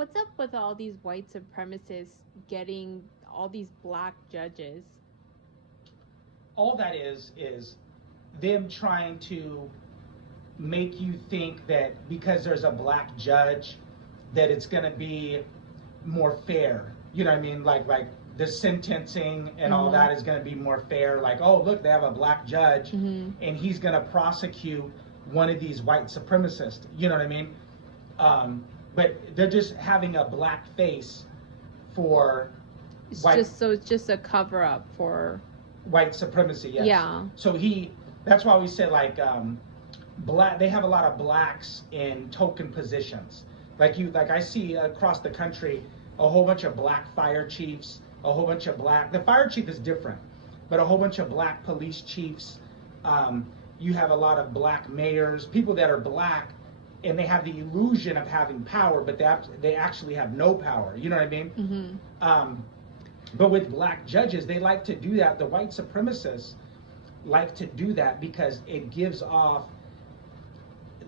What's up with all these white supremacists getting all these black judges? All that is them trying to make you think that because there's a black judge that it's going to be more fair. You know what I mean? Like the sentencing and all that is going to be more fair. Like, oh, look, they have a black judge and he's going to prosecute one of these white supremacists. You know what I mean? But they're just having a black face for It's white. it's just a cover up for White supremacy, yes. Yeah. So that's why we said like black. They have a lot of blacks in token positions. Like I see across the country a whole bunch of black fire chiefs, a whole bunch of black. The fire chief is different, but a whole bunch of black police chiefs. You have a lot of black mayors, people that are black, and they have the illusion of having power, but they actually have no power. You know what I mean? But with black judges, they like to do that. The white supremacists like to do that because it gives off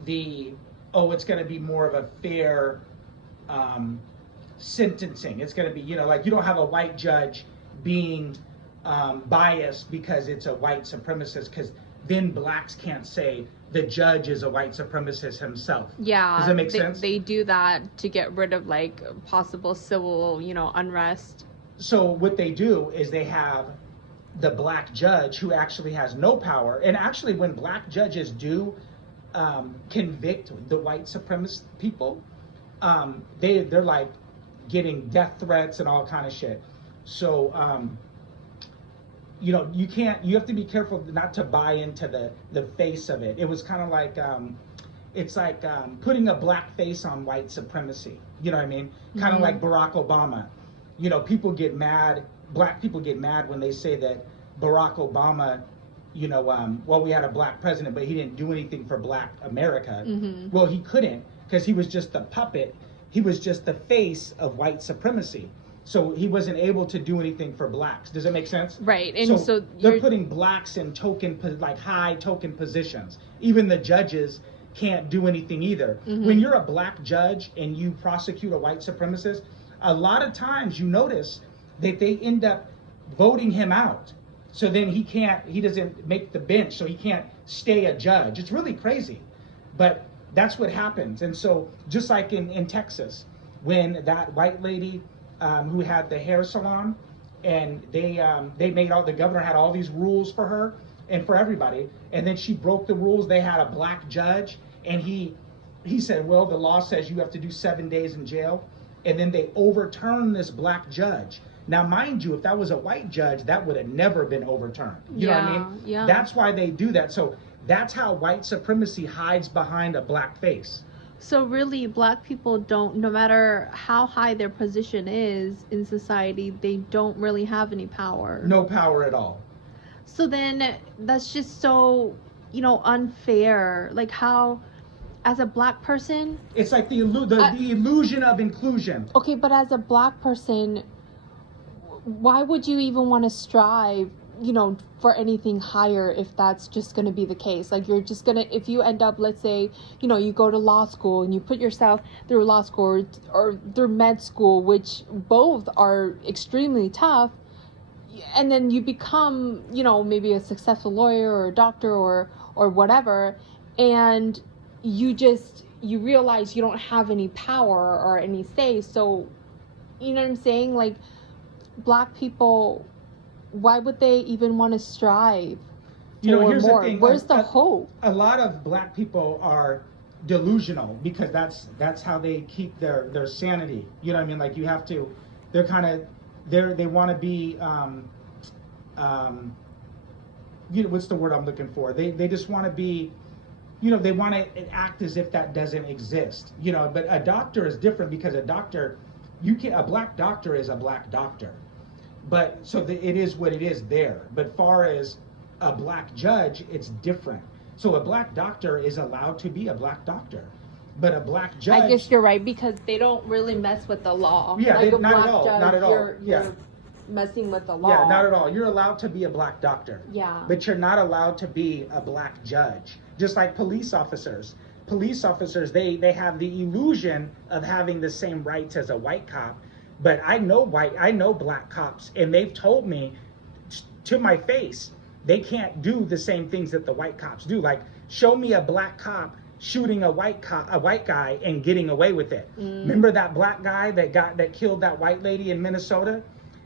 it's going to be more of a fair sentencing. It's going to be, like you don't have a white judge being biased because it's a white supremacist, because then blacks can't say the judge is a white supremacist himself. Yeah. Does that make sense? They do that to get rid of like possible civil, unrest. So what they do is they have the black judge who actually has no power. And actually when black judges do convict the white supremacist people, they're like getting death threats and all kind of shit. So, you have to be careful not to buy into the face of it. It was kind of like, it's like putting a black face on white supremacy. You know what I mean? Kind of like Barack Obama. People get mad, black people get mad when they say that Barack Obama, we had a black president, but he didn't do anything for black America. Well, he couldn't, because he was just the puppet. He was just the face of white supremacy. So he wasn't able to do anything for blacks. Does that make sense? Right. And so they're putting blacks in high token positions. Even the judges can't do anything either. When you're a black judge and you prosecute a white supremacist, a lot of times you notice that they end up voting him out. So then he doesn't make the bench, so he can't stay a judge. It's really crazy. But that's what happens. And so just like in Texas, when that white lady who had the hair salon, and they made the governor had all these rules for her and for everybody, and then she broke the rules. They had a black judge, and he said, well, the law says you have to do 7 days in jail. And then they overturned this black judge. Now, mind you, if that was a white judge, that would have never been overturned. You know what I mean? Yeah. That's why they do that. So that's how white supremacy hides behind a black face. So really, black people don't, no matter how high their position is in society, they don't really have any power. No power at all. So then that's just so, unfair. Like how, as a black person, it's like the illusion of inclusion. Okay, but as a black person, why would you even want to strive, for anything higher if that's just going to be the case? Like you're just going to, if you end up, let's say, you go to law school and you put yourself through law school or through med school, which both are extremely tough, and then you become, maybe a successful lawyer or a doctor or whatever, and you realize you don't have any power or any say. So, you know what I'm saying? Like, black people, why would they even want to strive for Here's more? the thing. Where's the hope? A lot of black people are delusional because that's how they keep their sanity. You know what I mean? Like you have to, they want to be, what's the word I'm looking for? They just want to be, they want to act as if that doesn't exist. But a doctor is different because a black doctor is a black doctor. But so it is what it is there. But far as a black judge, it's different. So a black doctor is allowed to be a black doctor. But a black judge, I guess you're right, because they don't really mess with the law. Yeah, like not at all. Not at all. You're messing with the law. Yeah, not at all. You're allowed to be a black doctor. Yeah. But you're not allowed to be a black judge. Just like police officers. police officers, they have the illusion of having the same rights as a white cop. But I know black cops, and they've told me to my face, they can't do the same things that the white cops do. Like, show me a black cop shooting a white guy and getting away with it. Remember that black guy that killed that white lady in Minnesota?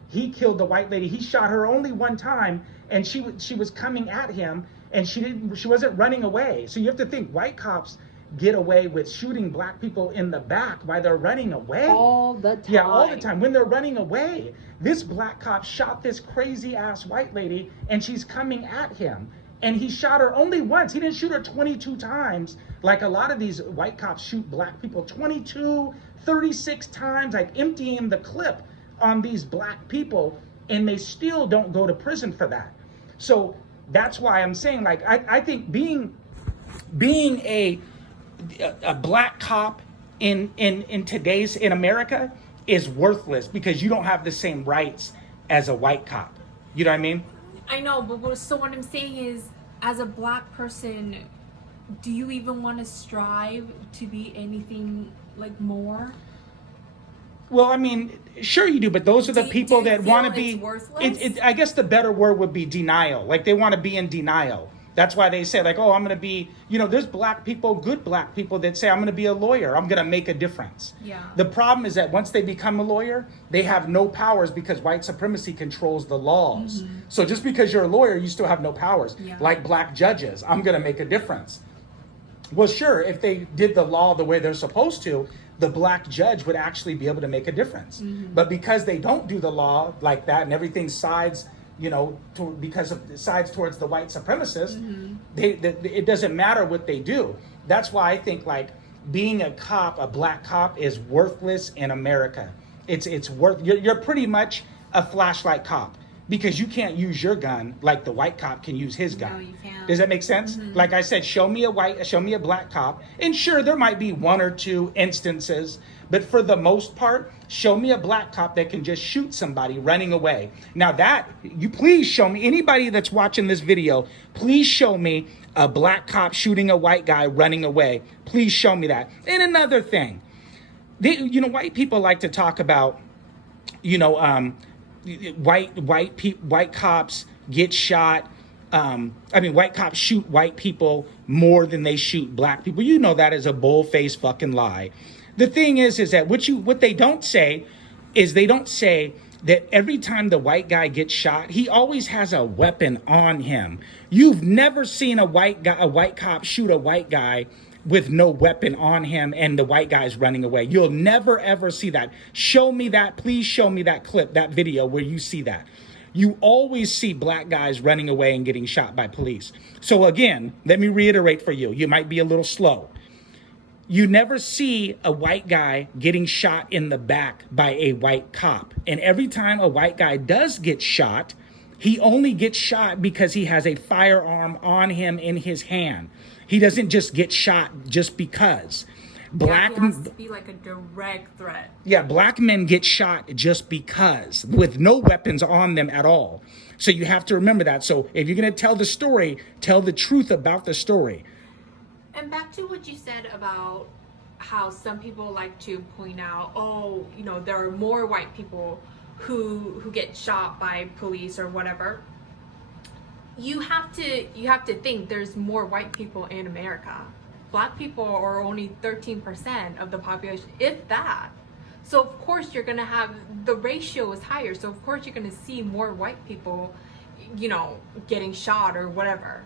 He killed the white lady. He shot her only one time, and she was coming at him, and she wasn't running away. So you have to think, white cops get away with shooting black people in the back while they're running away. All the time. Yeah, all the time when they're running away. This black cop shot this crazy ass white lady, and she's coming at him. And he shot her only once. He didn't shoot her 22 times like a lot of these white cops shoot black people. 22, 36 times, like emptying the clip on these black people, and they still don't go to prison for that. So that's why I'm saying, like, I think being a black cop in America is worthless, because you don't have the same rights as a white cop. You know what I mean? I know, but what I'm saying is, as a black person, do you even want to strive to be anything like more? Well, I mean, sure you do, but those are the people that want to be. Worthless? I guess the better word would be denial. Like, they want to be in denial. That's why they say, like, oh, I'm going to be, there's black people, good black people that say, I'm going to be a lawyer. I'm going to make a difference. Yeah. The problem is that once they become a lawyer, they have no powers, because white supremacy controls the laws. Mm-hmm. So just because you're a lawyer, you still have no powers. Yeah. Like black judges, I'm going to make a difference. Well, sure, if they did the law the way they're supposed to, the black judge would actually be able to make a difference. Mm-hmm. But because they don't do the law like that, and everything sides, because of sides towards the white supremacists, it doesn't matter what they do. That's why I think, like, being a black cop is worthless in America. You're pretty much a flashlight cop, because you can't use your gun like the white cop can use his gun. No, you can't. Does that make sense? Mm-hmm. Like I said, show me a black cop, and sure, there might be one or two instances, but for the most part, show me a black cop that can just shoot somebody running away. Now please show me, anybody that's watching this video, please show me a black cop shooting a white guy running away. Please show me that. And another thing, white people like to talk about, white cops get shot. White cops shoot white people more than they shoot black people. You know that is a bull-faced fucking lie. The thing is that what they don't say is, they don't say that every time the white guy gets shot, he always has a weapon on him. You've never seen a white cop shoot a white guy with no weapon on him and the white guy's running away. You'll never ever see that. Show me that. Please show me that clip, that video where you see that. You always see black guys running away and getting shot by police. So again, let me reiterate for you. You might be a little slow. You never see a white guy getting shot in the back by a white cop. And every time a white guy does get shot, he only gets shot because he has a firearm on him in his hand. He doesn't just get shot just because. It has to be like a direct threat. Yeah, black men get shot just because, with no weapons on them at all. So you have to remember that. So if you're going to tell the story, tell the truth about the story. And back to what you said about how some people like to point out, there are more white people who get shot by police or whatever. You have to think there's more white people in America. Black people are only 13% of the population, if that. So of course you're gonna have, the ratio is higher. So of course you're gonna see more white people, getting shot or whatever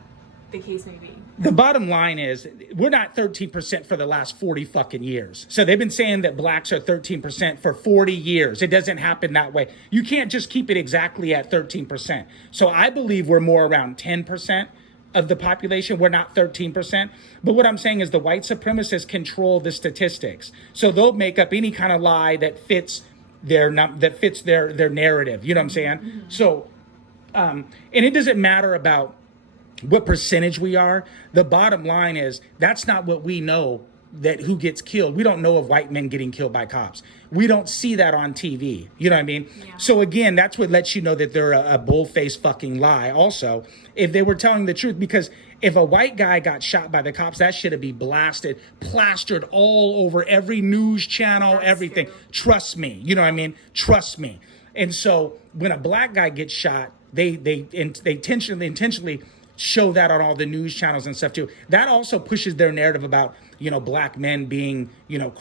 the case may be. The bottom line is, we're not 13% for the last 40 fucking years. So they've been saying that blacks are 13% for 40 years. It doesn't happen that way. You can't just keep it exactly at 13%. So I believe we're more around 10% of the population. We're not 13%. But what I'm saying is, the white supremacists control the statistics. So they'll make up any kind of lie that fits their narrative. You know what I'm saying? Mm-hmm. So, and it doesn't matter about what percentage we are. The bottom line is, that's not what we know, that who gets killed. We don't know of white men getting killed by cops. We don't see that on TV. You know what I mean? Yeah. So again, that's what lets you know that they're a bull-faced fucking lie also, if they were telling the truth. Because If a white guy got shot by the cops, that shit'd be plastered all over every news channel, everything. Trust me. You know what I mean? Trust me. And so when a black guy gets shot, they intentionally show that on all the news channels and stuff too. That also pushes their narrative about, black men being,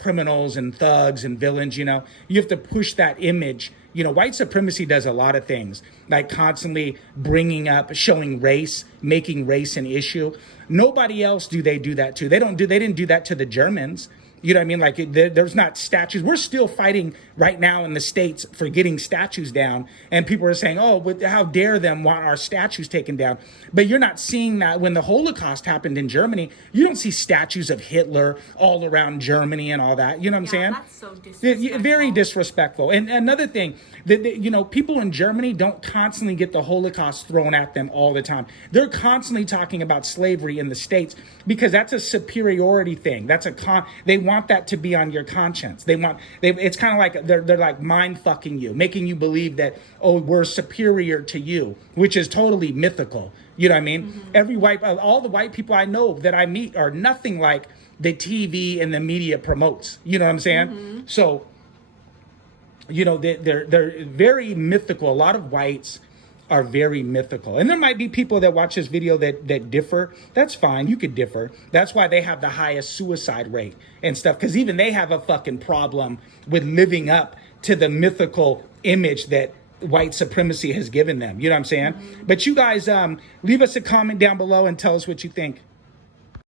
criminals and thugs and villains. You have to push that image. White supremacy does a lot of things, like constantly bringing up, showing race, making race an issue. Nobody else do that to. They didn't do that to the Germans. You know what I mean? Like there's not statues. We're still fighting right now in the States for getting statues down. And people are saying, oh, how dare them want our statues taken down? But you're not seeing that when the Holocaust happened in Germany. You don't see statues of Hitler all around Germany and all that. You know what I'm saying? That's so disrespectful. Very disrespectful. And another thing, people in Germany don't constantly get the Holocaust thrown at them all the time. They're constantly talking about slavery in the States because that's a superiority thing. They want that to be on your conscience. It's kind of like they're like mind fucking you, making you believe that, oh, we're superior to you, which is totally mythical. You know what I mean? Mm-hmm. All the white people I know that I meet are nothing like the TV and the media promotes. You know what I'm saying? Mm-hmm. So, they're very mythical. A lot of whites are very mythical. And there might be people that watch this video that differ. That's fine. You could differ. That's why they have the highest suicide rate and stuff. Because even they have a fucking problem with living up to the mythical image that white supremacy has given them. You know what I'm saying? Mm-hmm. But you guys, leave us a comment down below and tell us what you think.